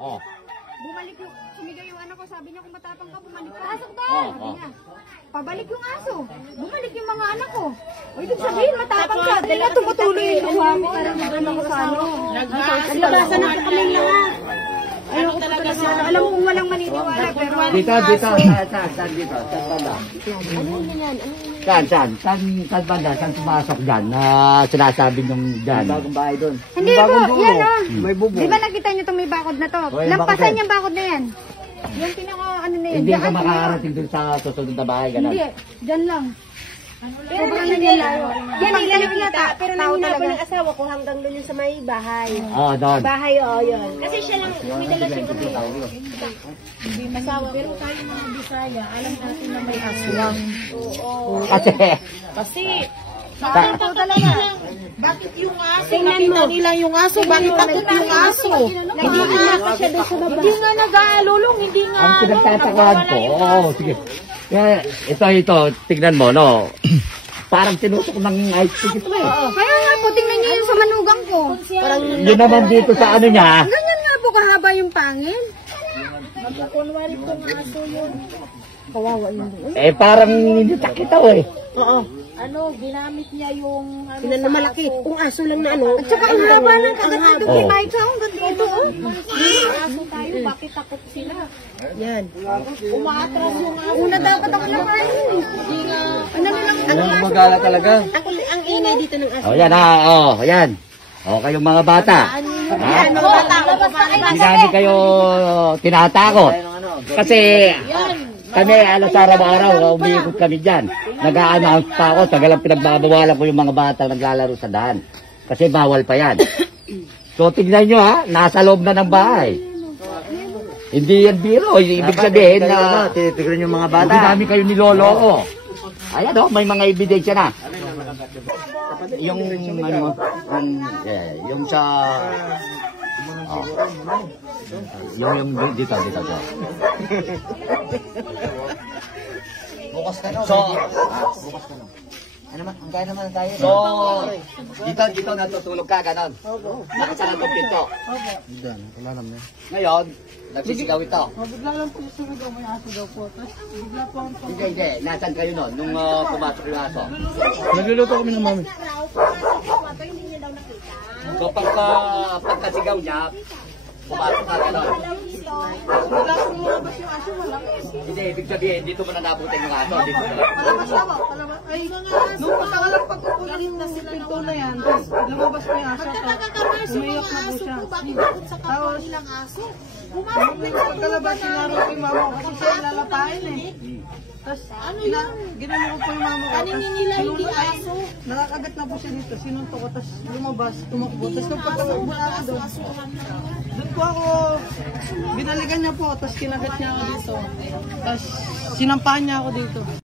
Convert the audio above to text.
Oh. Bumalik yung, sumigaw yung anak ko, sabi niya kung matapang ka, bumalik ka. Pasok doon! Sabi niya. Pabalik yung aso. Bumalik yung mga anak ko. O, ibig sabihin, matapang ka. Dahil na tumutuloy yung luha ko. Ano ko sa ano. Naglabasan na kami lahat. Ayoko talaga siya. Alam mo kung walang maniniwala, pero... Dito. Saan dito? Saan banda? Ano yan? Saan banda? Saan pumasok dyan? Na sinasabi nung dyan? Bagong bahay doon. Hindi po, yan o. May bubong. Di ba nakita niyo itong may bakod na to? Lampasan yung bakod na yan. Yung pinaka ano na yan. Hindi ka makakarating dun sa susunod na bahay, gano'n? Hindi, dyan lang. Pero nangyayari. Yan ang nakikita. Pero nangyayari ng asawa ko hanggang doon yung sa may bahay. Oo, doon. Bahay, oo, yun. Kasi siya lang, may dala siya kami. Hindi masawa. Pero tayo mga Bisaya, alam natin na may aswang. Kasi, Bakit talaga? Bakit yung aso? Nakita nila yung aso. Bakit takot yung aso? Hindi nga siya doon sa baba. Hindi nga nag-aalulong. Hindi nga ang pinagtatakaan ko, sige. Ito, tignan mo, no? Parang tinusok ng ice pick ito eh. Kaya nga po, tingnan niyo yung sa manugang ko. Parang Yun naman dito sa ano niya. Ganyan nga po kahaba yung pangin. kunwari itong aso yun. Kawawa yun. Parang ninitak kita eh. Oo. Ano, ginamit niya yung ano, Sila na malaki. Kung aso lang na ano. At saka ang haba ng kagat ng Oo. Mike sa hanggang dito. aso tayo, bakit takot sila? Yan. Umaatras yung aso. Una dapat ako naman. Hindi nga. Ano lang ang Magala talaga. ang ingay dito ng aso. Yan yan. Kayong mga bata. Hindi namin kayo tinatakot. Kasi kami alas araw-araw, umiikot kami dyan. Nag-a-announce pa ako, tagalang pinagbabawalan ko yung mga bata naglalaro sa daan. Kasi bawal pa yan. So tignan nyo nasa loob na ng bahay. Hindi yan biro, ibig sabihin na tinitignan yung mga bata. hindi namin kayo niloloko. Ayan may mga ebidensya na. Yung ano, yung sa yung dito. Bukas ka no? Bukas ka no? Ano man? Ang kaya naman tayo. So, dito natutulog ka, ganon. Nakita ng pinto. Diyan, kalalam niya. Ngayon, nagsisigaw ito. Bigla lang po sumigaw, may aso daw po. Tapos bigla po ang Hindi. Nasaan kayo nun? Nung pumasok yung aso? Nagluluto kami ng mami. So, pagkasigaw niya, pumasok ka ganon. bigla po lumabas yung aso, malakas. Hindi, ibig sabihin, dito mo na nabutin yung aso. Dito mo na. Ay, nung pagkakalang pagkukulang na sila pinto na yan, tapos lumabas po yung aso. Umiyak na po siya. Tapos, pagkalabas sinaro ko yung mama ko kasi siya lalapain eh. Tapos, ginano ko po yung mama ko. Kaninin nila hindi aso. Nakakagat na po siya dito, sinunto ko, tapos lumabas, tumakbo. Tapos nung pagkalabas ako doon, doon po ako, binalikan niya po, tapos kinagat niya ako dito. Tapos, sinampahan niya ako dito.